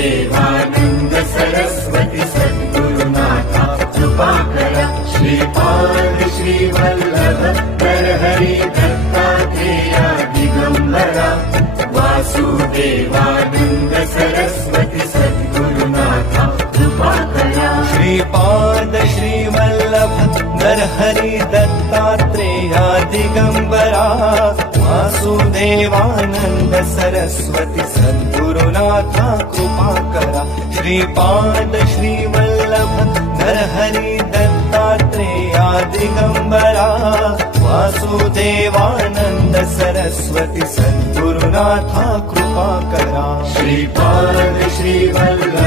Vasudevananda Saraswati सद्गुरुनाथा कृपाकरा Shripad Shrivallabh Narhari Dattatreya Digambara Vasudevananda Saraswati सद्गुरुनाथा कृपाकरा Shripad Shrivallabh Narhari Dattatreya Digambara Vasudevananda Saraswati सद्गुरुनाथा कृपाकरा Shripad Shrivallabh Narhari Dattatreya Digambara Vasudevananda Saraswati सद्गुरुनाथा कृपाकरा Shripad Shrivallabh